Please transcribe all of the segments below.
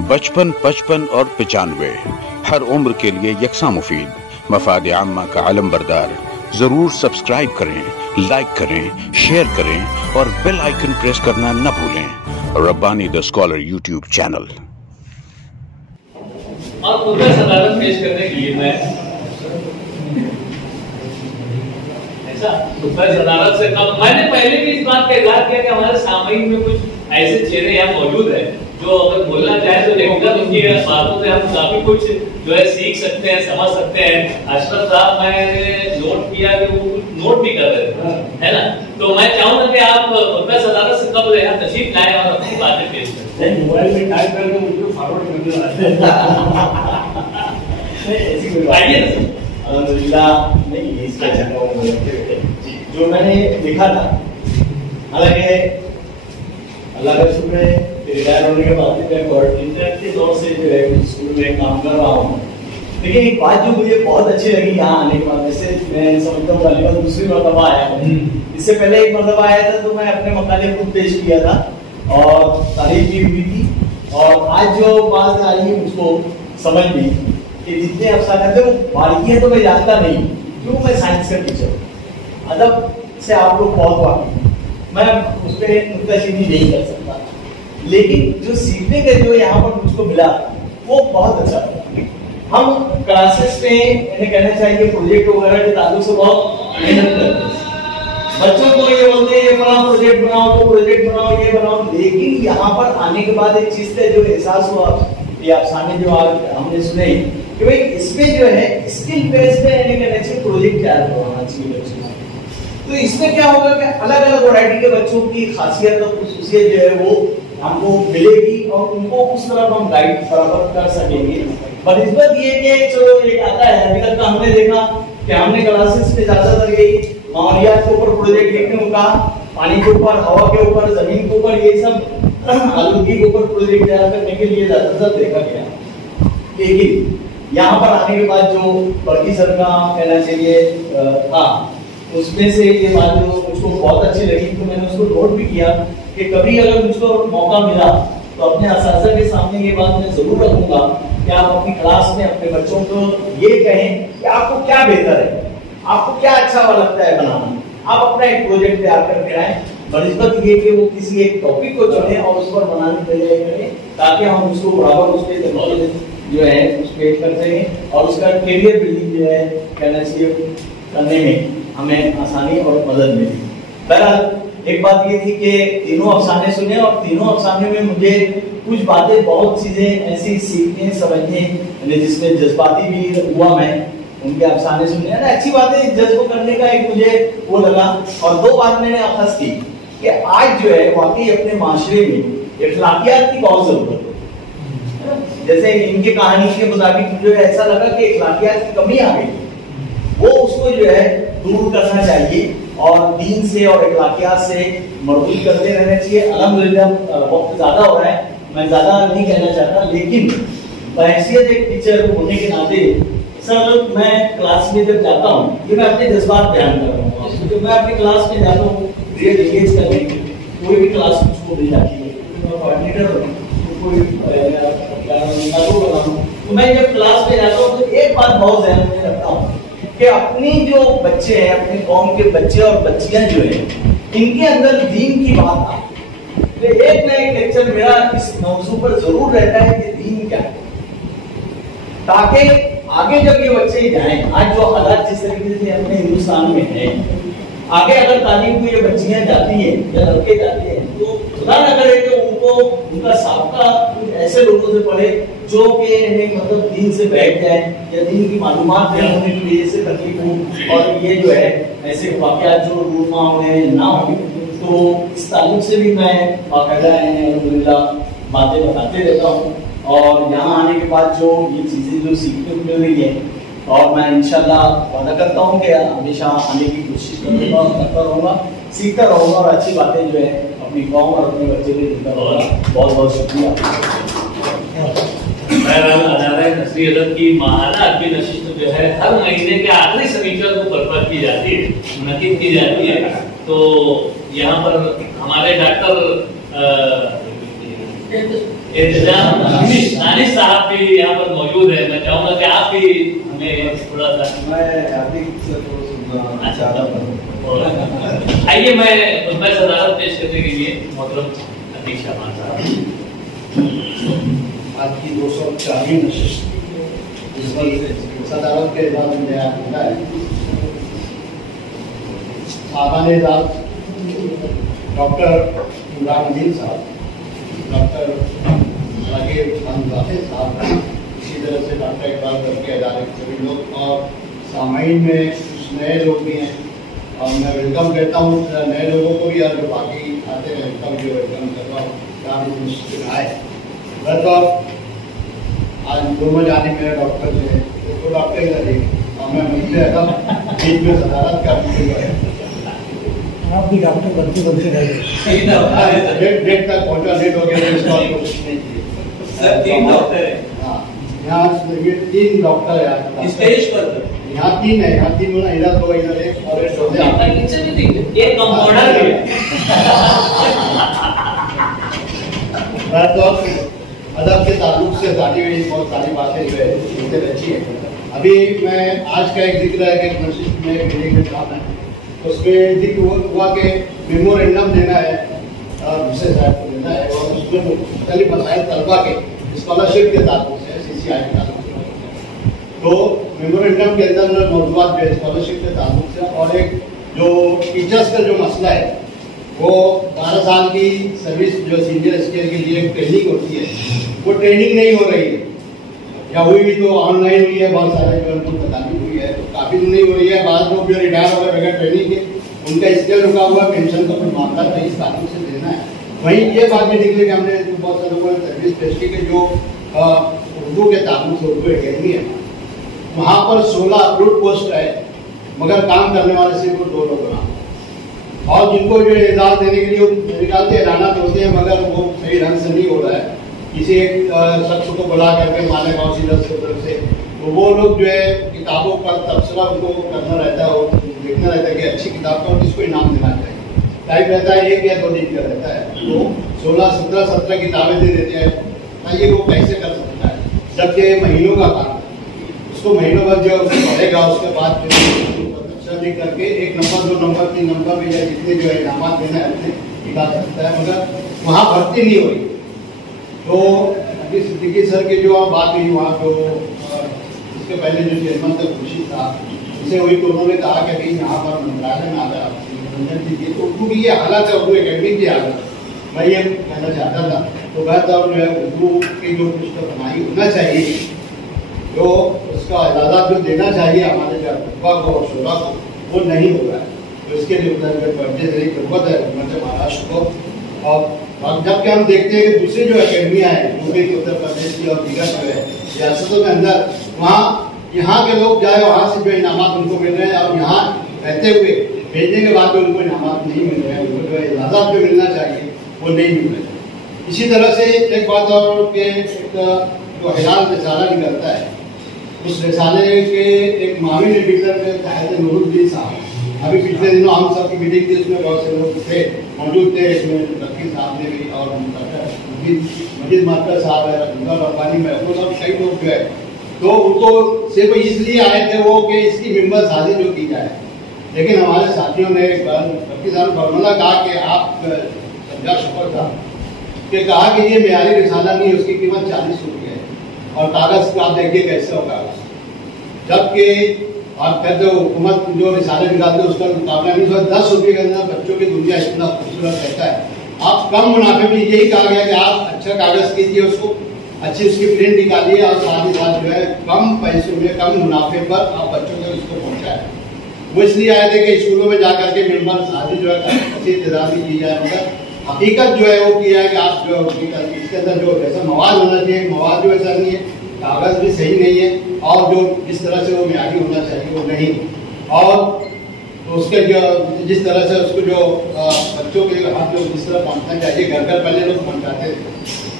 बचपन, 55 और 95 हर उम्र के लिए यकसा मुफीद। मफाद आम्मा का आलम बरदार। जरूर सब्सक्राइब करें, लाइक करें, शेयर करें और बेल आइकन प्रेस करना न भूलें। Rabbani the scholar YouTube channel. और खुदा सदारत पेश करने के लिए मैं ऐसा खुदा सदारत से कब मैंने पहले भी इस बात का इजहार किया कि हमारे सामयिक में कुछ ऐसे चेहरे यहाँ मौजूद है जो अगर बोलना चाहे तो रेगुलर उनकी बातों से हम काफी कुछ जो है सीख सकते हैं, समझ सकते हैं। अशरफ साहब मैंने नोट किया कि वो कुछ नोट भी कर रहे थे, है ना? तो मैं चाहूंगा कि आप खुदा सदारत से कब यहाँ तशरीफ लाएं और अपनी बातें पेश करें। मोबाइल में टाइप करके मुझे फॉरवर्ड कर दिया। ऐसी कोई बात नहीं। अल्हम्दुलिल्लाह नहीं इसका जो मैंने लिखा था, हालांकि अल्लाह का शुक्र है रिटायर होने के बाद मैं कोऑर्डिनेटर के तौर से जो है स्कूल में काम कर रहा हूँ। लेकिन एक बात जो मुझे बहुत अच्छी लगी यहाँ आने के बाद, वैसे मैं समझता हूँ गालिबा दूसरी मरतबा आया हूँ। इससे पहले एक मरतबा आया था तो मैं अपने मकाले खुद पेश किया था और तारीफ भी हुई थी। और आज जो बात आई है मुझको समझ में कि जितने अफसाने थे वो बारीकियां तो मैं जानता नहीं, क्यों मैं साइंस का टीचर, अदब से आप लोग बहुत वाकिफ, मैं उस पर नुक्ताचीनी नहीं कर सकता। लेकिन जो सीखने का जो यहाँ पर मुझको मिला वो बहुत अच्छा था। हम क्लासेस में इन्हें कहना चाहिए प्रोजेक्ट वगैरह के ताल्लुक से बहुत मेहनत करते हैं। बच्चों को ये बोलते हैं ये बनाओ, प्रोजेक्ट बनाओ, तो प्रोजेक्ट बनाओ, ये बनाओ। लेकिन यहाँ पर आने के बाद एक चीज का जो एहसास हुआ, ये अफसाने जो आज हमने सुने कि भाई इसमें जो है स्किल बेस पे इन्हें कहना चाहिए प्रोजेक्ट तैयार करवाना चाहिए बच्चों। तो इसमें क्या होगा कि अलग अलग वैरायटी के बच्चों की खासियत और खुसूसियत जो है वो हमको मिलेगी और उनको उस तरफ हम गाइड बराबर कर सकेंगे। बनिस्बत ये कि चलो एक आता है, अभी तक हमने देखा कि हमने क्लासेस में ज्यादातर यही माहौलियात के ऊपर प्रोजेक्ट लिखने को कहा, पानी के ऊपर, हवा के ऊपर, जमीन के ऊपर, ये सब आलूगी के ऊपर प्रोजेक्ट तैयार करने के लिए ज्यादातर देखा गया। लेकिन यहाँ पर आने के बाद जो बल्कि सर का कहना चाहिए था, उसमें से ये बात जो मुझको बहुत अच्छी लगी तो मैंने उसको नोट भी किया कि कभी अगर मुझको मौका मिला तो अपने असातिज़ा के सामने ये बात मैं जरूर रखूंगा कि आप अपनी क्लास में अपने बच्चों को ये कहें कि आपको क्या बेहतर है, आपको क्या अच्छा लगता है बनाना, आप अपना एक प्रोजेक्ट तैयार करके आए। बनिस्बत ये कि वो किसी एक टॉपिक को चुने और उस पर बनाने की तैयारी करें, ताकि हम उसको बराबर उसके टेक्नोलॉजी जो है उसको कर सकें और उसका करियर बिल्डिंग जो है कहना चाहिए करने में हमें आसानी और मदद मिली। बहरहाल एक बात ये थी कि तीनों अफसाने सुने और तीनों अफसाने में मुझे कुछ बातें, बहुत चीजें ऐसी सीखने समझने, जिसमें जज्बाती भी हुआ। मैं उनके अफसाने सुनने अच्छी बातें जज्ब करने का एक मुझे वो लगा। और दो बात मैंने अखज़ की कि आज जो है वाकई अपने माशरे में इखलाकियात की बहुत जरूरत है। जैसे इनकी कहानी के मुताबिक मुझे ऐसा लगा कि इखलाकियात की कमी आ गई, वो उसको जो है दूर करना चाहिए और दीन से और इखलाकियात से मरबूत करते रहना चाहिए। अल्हम्दुलिल्लाह वक्त ज्यादा हो रहा है, मैं ज्यादा नहीं कहना चाहता, लेकिन बहैसियत एक टीचर होने के नाते सर मैं क्लास में जब जाता हूँ, ये मैं अपने जज्बात बयान कर रहा हूँ, तो मैं अपनी क्लास में जाता हूँ ग्रेड एंगेज करने की, कोई भी क्लास मुझको मिल जाती है, मैं कोऑर्डिनेटर कोई तो मैं जब क्लास में जाता हूँ तो एक बात बहुत ध्यान में रखता हूँ कि अपनी जो बच्चे हैं, अपनी कौम के बच्चे और बच्चियां जो हैं, इनके अंदर दीन की बात आए। तो एक ना एक लेक्चर मेरा इस मौजू पर जरूर रहता है कि दीन क्या है, ताकि आगे जब ये बच्चे जाएं, आज जो हालात जिस तरीके से अपने हिंदुस्तान में है, आगे अगर तालीम में ये बच्चियां जाती हैं या लड़के जाते हैं तो खुदा न करे कि उनको उनका साबका कुछ ऐसे लोगों से पढ़े जो कि मतलब दीन से बैठ जाए या दीन की मालूमात न होने की वजह से तकलीफ हो, और ये जो है ऐसे वाकयात जो रूमा उन्हें ना हो। तो इस ताल्लुक से भी मैं बाकायदा अल्हम्दुलिल्लाह बातें बताते रहता हूँ। और यहाँ आने के बाद जो ये चीज़ें जो सीखने को मिल रही है, और मैं इंशाल्लाह वादा करता हूँ कि हमेशा आने की कोशिश करूँगा, करता रहूँगा, सीखता रहूँगा और अच्छी बातें जो है अपनी कौम और अपने बच्चे को देता रहूँगा। बहुत बहुत शुक्रिया। नसरी अदब की माहाना अदबी नशिस्त जो है हर महीने के आखिरी शनिचर को बर्बाद की जाती है, मुनक़िद की जाती है। तो यहाँ पर हमारे डॉक्टर इंतजाम दानिश साहब भी यहाँ पर मौजूद है। मैं चाहूंगा कि आप भी हमें थोड़ा सा आइए, मैं सदारत पेश करने के लिए मोहतरम अतीक शाहबान साहब। आज की 240वीं नशिस्त सदारत के बाद में आता है साहबान डॉक्टर इमरान साहब, डॉक्टर साहब, इसी तरह से डॉक्टर इकबाल करके अदारे के सभी लोग और सामाइन में कुछ नए लोग भी हैं और मैं वेलकम करता हूँ नए लोगों को भी और जो बाकी आते हैं उनका भी वेलकम कर रहा हूँ। काम मुश्किल आए तो आज दोनों जाने मेरे डॉक्टर जो है तो डॉक्टर ही लगेंगे और मैं मुझसे एकदम बीच में सदारत का आप भी डॉक्टर बनते रहे डेट तक पहुँचा, लेट हो गया तो इसका कोशिश नहीं की। सर 3 डॉक्टर है यहाँ 3 डॉक्टर है स्टेज पर, यहाँ 3 है, यहाँ 3 होना, इधर 2 इधर 1 और एक कंपाउंडर भी है। तो अदब के ताल्लुक से सारी हुई बहुत सारी बातें जो है उनसे अच्छी है। अभी मैं आज का एक जिक्र है कि एक नशिस्त में मेरे के काम है, उसमें जिक्र हुआ कि मेमोरेंडम देना है दूसरे साहब को देना है और उसमें मुख्तलिफ मसाइल तलबा के स्कॉलरशिप के ताल्लुक से CCI के ताल्लुक से, तो मेमोरेंडम के अंदर मौजूद है स्कॉलरशिप के ताल्लुक से। और एक जो टीचर्स का जो मसला है वो 12 साल की सर्विस जो सीनियर स्केल के लिए ट्रेनिंग होती है वो ट्रेनिंग नहीं हो रही है या हुई भी तो ऑनलाइन हुई है, बहुत सारे जो उनको बतानी हुई है तो काफ़ी नहीं हो रही है। बाद लोग जो रिटायर हो गए बगैर ट्रेनिंग के उनका स्केल रुका हुआ, पेंशन का कुछ मामला तो इस ताल्लुक से देना है। वहीं ये बात भी निकली कि हमने बहुत सारे लोगों ने सर्विस पेश की कि जो उर्दू के ताल्लुक से उर्दू अकेडमी है वहाँ पर 16 अप्रूव पोस्ट है मगर काम करने वाले सिर्फ 2 लोग बना और जिनको जो एजाज देने के लिए मेरे ख्याल से ऐलाना होते हैं मगर वो सही ढंग से नहीं हो रहा है। किसी एक शख्स को बुला करके माने काउंसिलर से उधर से तो वो लोग जो है किताबों का तबसरा उनको करना रहता है और देखना रहता है कि अच्छी किताब का किसको इनाम देना चाहिए। टाइम रहता है 1 या 2 दिन का रहता है तो 16, 17, 17 किताबें दे देते हैं। ये वो कैसे कर सकता है जबकि महीनों का काम है, उसको महीनों भर जो पढ़ेगा उसके बाद नहीं करके 1 नंबर 2 नंबर 3 नंबर में या जितने जो है इनाम देना है उतने निकाल सकता है मगर वहाँ भर्ती नहीं हो रही। तो अभी सिद्दीकी सर की जो बात हुई वहाँ जो इसके पहले जो चेयरमैन थे खुशी था उनसे हुई तो उन्होंने कहा कि भाई यहाँ पर मंत्रालय में अगर आप मनोरंजन दीजिए तो उर्दू की ये हालत है, उर्दू अकेडमी की हालत मैं ये कहना चाहता था। तो बेहतर जो है उर्दू की जो कुछ बनाई होना चाहिए जो उसका इजाज़त जो देना चाहिए हमारे जो अखबार को और शोरा को वो नहीं हो रहा है। तो इसके लिए उधर बजट देने की जरूरत है हुकूमत महाराष्ट्र को। और जबकि हम देखते हैं कि दूसरी जो अकेडमियाँ हैं यूपी की, उत्तर प्रदेश की और दीगर जो है रियासतों के अंदर वहाँ यहाँ के लोग जाए वहाँ से जो इनामात उनको मिल रहे हैं और यहाँ रहते हुए भेजने के बाद भी उनको इनामात नहीं मिल रहे हैं, उनको जो है इजाज़त जो मिलना चाहिए वो नहीं मिल रहे हैं। इसी तरह से एक बात और कि जो हिलाल रिसाला निकलता है उस रिसाले के एक माविन एडिटर में शायद नूरुद्दीन साहब अभी पिछले दिनों हम सब की मीटिंग थी उसमें बहुत से लोग थे मौजूद थे, इसमें रफी साहब ने भी और मजीद मास्टर साहब है, रब्बानी में वो सब कई लोग जो है तो उनको सिर्फ इसलिए आए थे वो कि इसकी मेंबर शादी जो की जाए। लेकिन हमारे साथियों ने रफी साहब फॉर्मूला कहा कि आप समझा शुक्र था कि कहा कि ये मेयारी रिसाला नहीं, उसकी कीमत 40 रुपये है और कागज़ का आप देखिए कैसे होगा। जबकि आप कहते हो हुकूमत जो रिसाले निकालते हैं उसका मुकाबला नहीं होता। 10 रुपये के अंदर बच्चों की दुनिया इतना खूबसूरत रहता है। आप कम मुनाफे में यही कहा गया कि आप अच्छा कागज़ कीजिए, उसको अच्छी उसकी प्रिंट निकालिए और साथ ही साथ जो है कम पैसों में कम मुनाफे पर आप बच्चों तक इसको पहुँचाएं। वो इसलिए आए थे कि स्कूलों में जा करके मेहमान शादी जो है अच्छी इंतजामी की जाए, मगर हकीकत जो है वो किया है कि आप जो इसके अंदर जो जैसा मवाद होना चाहिए मवाद जो ऐसा नहीं है, कागज़ भी सही नहीं है और जो जिस तरह से वो म्यारी होना चाहिए वो नहीं। और तो उसके जो जिस तरह से उसको जो बच्चों के हाथ जो जिस तरह पहुँचना चाहिए घर घर पहले लोग पहुँचाते थे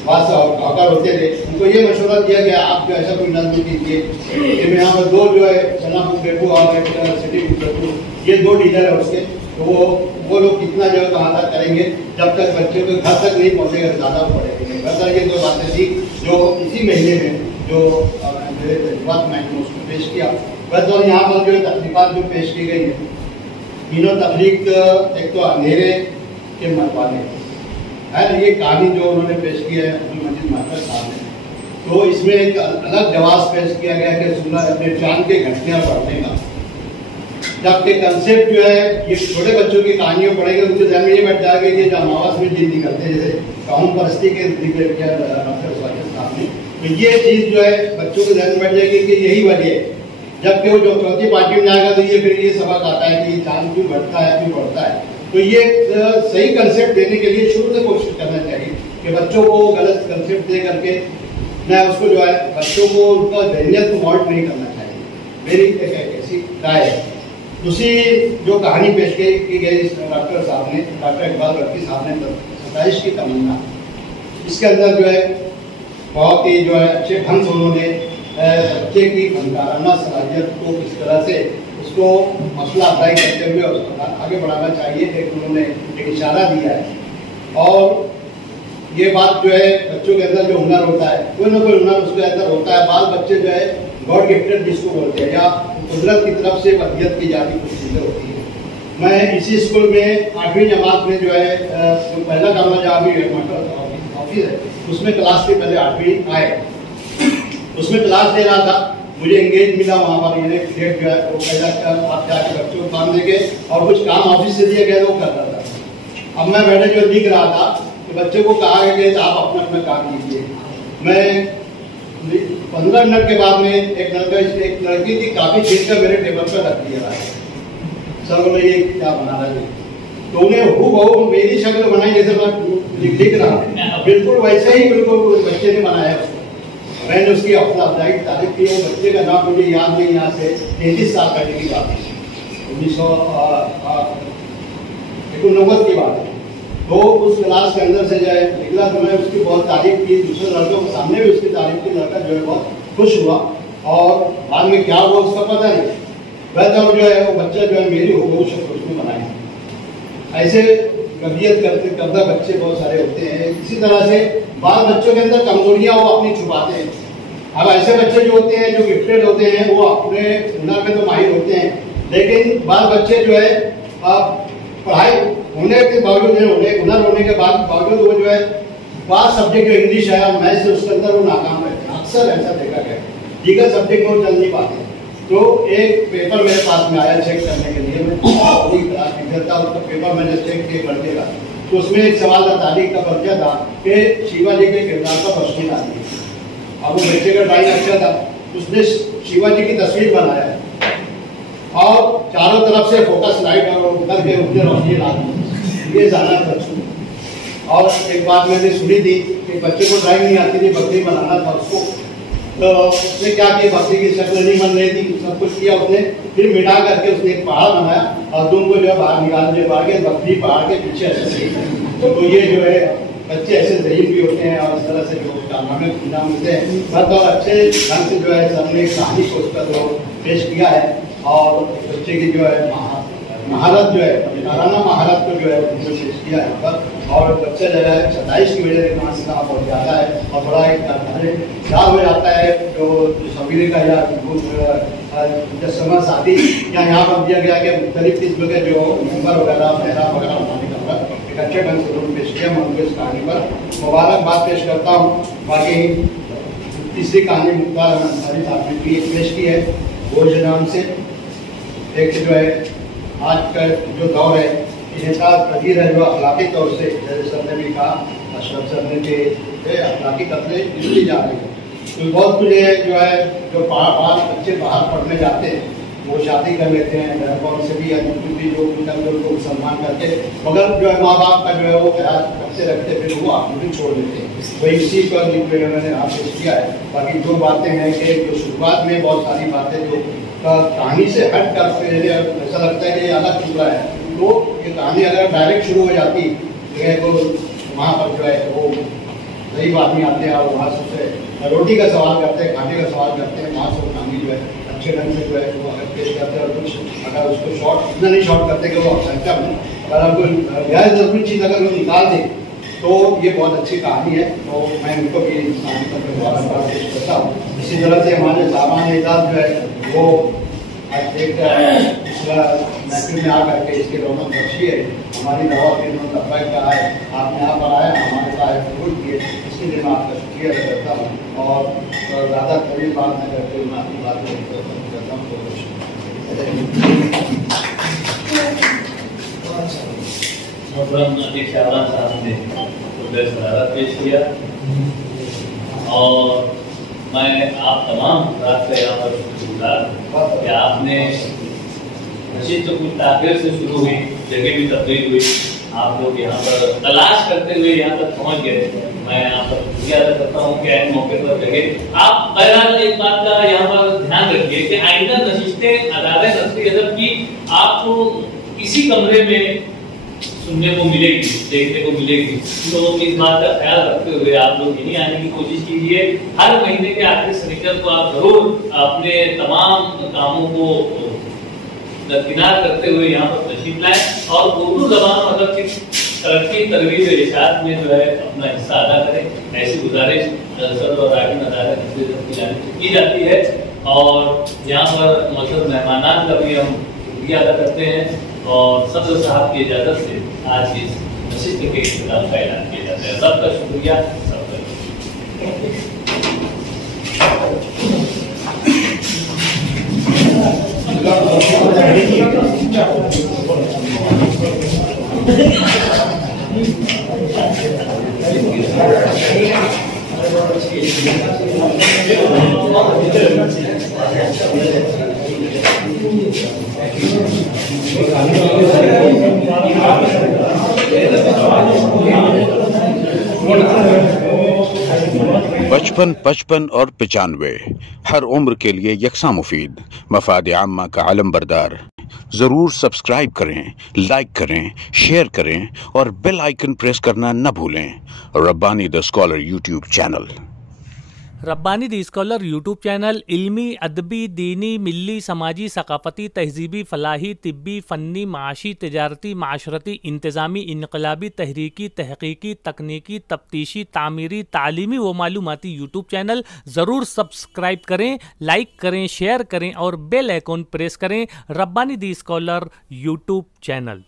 बस हौकार होते थे, उनको ये मशवरा दिया गया आप जो ऐसा कोई नजर कीजिए कि यहाँ पर 2 जो है चना बुक डेपो और सिटी बुक डेपो ये 2 डीलर है उसके तो वो लोग कितना जो है कहाँ तक करेंगे, जब तक बच्चे को घर तक नहीं पहुँचेगा ज़्यादा पड़ेंगे। घर तक ये दो बातें थी जो इसी महीने में जो मेरे जज्बात मैंने उसको पेश किया। बस और यहाँ पर जो है तकलीफात जो पेश की गई है, तीनों तकलीफ एक तो अंधेरे के मरवाने है, ये कहानी जो उन्होंने पेश की है अब्दुल मजीद महफूज साहब ने, तो इसमें एक अलग जवाब पेश किया गया कि सूरज अपने चांद के घटना पढ़ने का, जबकि कंसेप्ट जो है ये छोटे बच्चों की कहानियाँ पढ़ेंगे उनके ध्यान में ये बैठ जाएगा कि जब अमावस में दिन निकलते हैं, जैसे काउन परस्ती के जिक्र किया डॉक्टर साहब ने, तो ये चीज़ जो है बच्चों के ध्यान में बैठ जाएगी कि यही वजह है। जबकि वो जो चौथी पार्टी में जाएगा तो ये फिर ये सबक आता है कि चांद क्यों बढ़ता है, क्यों बढ़ता है। तो ये सही कंसेप्ट देने के लिए शुरू से कोशिश करना चाहिए कि बच्चों को गलत कंसेप्ट दे करके मैं उसको जो है बच्चों को उनका जहनियत को मॉल्ट नहीं करना चाहिए, मेरी एक ऐसी राय है। दूसरी जो कहानी पेश की गई डॉक्टर साहब ने, डॉक्टर इकबाल रफी साहब ने 27 की तमन्ना, इसके अंदर जो है बहुत ही जो है अच्छे ढंग से उन्होंने बच्चे की फनकाराना सलाहियत को किस तरह से उसको मसला अफजाई करते हुए आगे बढ़ाना चाहिए, एक उन्होंने एक इशारा दिया है। और ये बात जो है बच्चों के अंदर जो हुनर होता है, कोई ना कोई हुनर उसके अंदर होता है। बाल बच्चे जो है गॉड गिफ्टेड जिसको बोलते हैं या कुदरत की तरफ से वसीयत की जाती कुछ चीज़ें होती है। मैं इसी स्कूल में 8वीं जमात में जो है जो पहला काम जहाँ भी ऑफिस है उसमें क्लास के पहले 8वीं आए, उसमें क्लास दे रहा था, मुझे एंगेज मिला वहाँ पर, मैंने पीरियड जो है वो पहला आप जाके बच्चों को काम देके और कुछ काम ऑफिस से दिया गया वो कर रहा था। अब मैं बैठे जो लिख रहा था तो बच्चे को कहा गया कि आप अपना अपना काम कीजिए। मैं 15 मिनट के बाद में एक लड़की थी काफ़ी चीज का मेरे टेबल पर रख दिया है, सर बोले ये क्या बना रहा है, तो उन्हें हूबहू मेरी शक्ल बनाई जैसे मैं लिख रहा, बिल्कुल वैसे ही बिल्कुल बच्चे ने बनाया उसको। मैंने उसकी हौसला अफजाई तारीफ की। वो बच्चे का नाम मुझे याद नहीं, यहाँ से 33 साल पहले की बात है, 1989 की बात है। तो उस क्लास के अंदर से जो है निकला तो मैं उसकी बहुत तारीफ की, दूसरे लड़कों के सामने भी उसकी तारीफ की, लड़का जो है बहुत खुश हुआ। और बाद में क्या हुआ उसका पता नहीं, वह तो जो है वो बच्चा जो है मेरी हूबहू शक्ल उसने बनाई। ऐसे कबियत करता बच्चे बहुत सारे होते हैं। इसी तरह से बाल बच्चों के अंदर कमजोरियां वो अपनी छुपाते हैं। अब ऐसे बच्चे जो होते हैं जो गिफ्टेड होते हैं वो अपने हुनर में तो माहिर होते हैं, लेकिन बाल बच्चे जो है पढ़ाई होने के बावजूद हुनर होने के बावजूद वो जो है पास सब्जेक्ट जो इंग्लिश है और मैथ्स उसके अंदर वो नाकाम रहते हैं। अक्सर ऐसा देखा गया, दीगर सब्जेक्ट वो चल नहीं पाते। तो एक पेपर मेरे पास में आया चेक करने के लिए, मैं पूरी क्लास टीचर था, उसका पेपर मैंने चेक किया लड़के का, तो उसमें एक सवाल था, तारीख का पर्चा था कि शिवाजी के किरदार का रोशनी डाली। अब वो बच्चे का ड्राइंग अच्छा था, उसने शिवाजी की तस्वीर बनाया और चारों तरफ से फोकस लाइट और करके उसने रोशनी डाली, ये जाना था। और एक बात मैंने सुनी थी कि बच्चे को ड्राइंग नहीं आती थी, बकरी बनाना था उसको, तो उसने क्या किया, बकरी की शक्ल नहीं बन रही थी, सब कुछ किया उसने, फिर मिटा करके उसने एक पहाड़ बनाया और तुमको जो है बाहर निकाल दिया, बाहर बकरी पहाड़ के पीछे ऐसे सही। तो ये जो है बच्चे ऐसे जहीन भी होते हैं और इस तरह से जो कारनामे अंजाम देते हैं। बस और अच्छे ढंग से जो है सबने कहानी को उसका पेश किया है और बच्चे की जो है महारत जो है काराना महारत को जो है पेश किया है। और बच्चा जो है 27 की वजह से कहाँ से कहाँ पहुँच जाता है और बड़ा एक क्या हो जाता है जो सवेरे का या समय साथी या यहाँ पर दिया गया कि मुख्तलिफ किस्म के जो मेम्बर वगैरह मेहराब वगैरह बनाने का एक अच्छे ढंग से उन्होंने पेश किया। मैं उनको इस कहानी पर मुबारकबाद पेश करता हूँ। बाकी तीसरी कहानी मुख्तार अंसारी साहब ने भी पेश की है बोझ नाम से। एक जो है आज का जो दौर है इंसाफ पजीर है जो अखलाकी तौर से जैसे सर ने भी कहा, अशरफ सर ने कि अखलाकी कतले जुड़ी जा रही है। तो बहुत कुछ है जो है जो बाहर बच्चे बाहर पढ़ने जाते हैं वो शादी कर लेते हैं घर कौन से भी या भी जो उनको सम्मान करके, मगर जो है माँ बाप का जो है वो ख्याल रखते फिर वो आप भी छोड़ देते हैं। वही इसी पर मैंने आपसे किया है। बाकी जो बातें हैं कि जो शुरुआत में बहुत सारी बातें जो कहानी से हट कर ऐसा लगता है कि ये अलग चुका है, तो ये कहानी अगर डायरेक्ट शुरू हो जाती तो वहाँ पर जो है वो गरीब आदमी आते हैं और वहाँ से रोटी का सवाल करते हैं, खाने का सवाल करते हैं, वहाँ से वो कहानी जो है अच्छे अच्छे ढंग से जो है वो अगर पेश करते हैं और कुछ अगर उसको शॉर्ट इतना नहीं शॉर्ट करते कि वो सेंटर में, अगर आपको गैर जरूरी चीज़ अगर वो निकाल दे तो ये बहुत अच्छी कहानी है। तो मैं उनको भी इस कहानी पर दोबारा पेश करता हूँ। इसी तरह से हमारे सामान्य इजाज जो है वो आज एक महफिल में आकर के इसकी रौनक बख्शी है। हमारी दवा के तब्बा कहा है, आपने यहाँ पर आया हमारे साथ कबूल किए, इसके लिए मैं आपका शुक्रिया अदा करता हूँ। और ज़्यादा तवील बात न करते हुए मैं अपनी बात करता हूँ। अध्यक्ष शाहबान साहब ने शरारत पेश किया और मैं आप तमाम रात का यहाँ पर शुक्रगुजार कि आपने नशीद तो कुछ ताखिर से शुरू हुई, जगह भी तब्दील हुई, आप लोग यहाँ पर तलाश करते हुए यहाँ तक पहुँच गए। मैं यहाँ पर शुक्रिया अदा करता हूँ कि ऐसे मौके पर जगह आप बहरहाल एक बात का यहाँ पर ध्यान रखिए कि आइंदा नशिस्तें अदालत नस्ल अदब की आपको इसी कमरे में सुनने को मिलेगी, देखने को मिलेगी। तो इस बात का ख्याल रखते हुए आप लोग यहीं आने की कोशिश कीजिए। हर महीने के आखिरी शनिचर को आप जरूर अपने तमाम कामों को दरकिनार करते हुए यहाँ पर तशरीफ लाएं और उर्दू ज़बान मतलब की तरक्की तरवीज इरशाद में जो है अपना हिस्सा अदा करें। ऐसी गुजारिश सदर और रागिन अदालत की जाती है। और यहाँ पर मौजूद मेहमानान का भी हम शुक्रिया अदा करते हैं और सदर साहब की इजाज़त से आज की नशिस्त के इख्तिताम का ऐलान किया जाता है। सबका शुक्रिया, सबका बचपन, 55 और 95 हर उम्र के लिए यकसा मुफीद, मफाद आम्मा का आलम बरदार। जरूर सब्सक्राइब करें, लाइक करें, शेयर करें और बेल आइकन प्रेस करना न भूलें। Rabbani the scholar YouTube channel. Rabbani the scholar YouTube channel इल्मी, अदबी, दीनी, मिली, समाजी, सकाफती, तहजीबी, फलाही, तिब्बी, फ़न्नी, माशी, तिजारती, माशरती, इंतज़ामी, इनकलाबी, तहरीकी, तहकीकी, तकनीकी, तफ्तीशी, तामीरी, तालीमी व मालूमाती यूट्यूब चैनल। ज़रूर सब्सक्राइब करें, लाइक करें, शेयर करें और बेल आइकन प्रेस करें। Rabbani the scholar YouTube channel.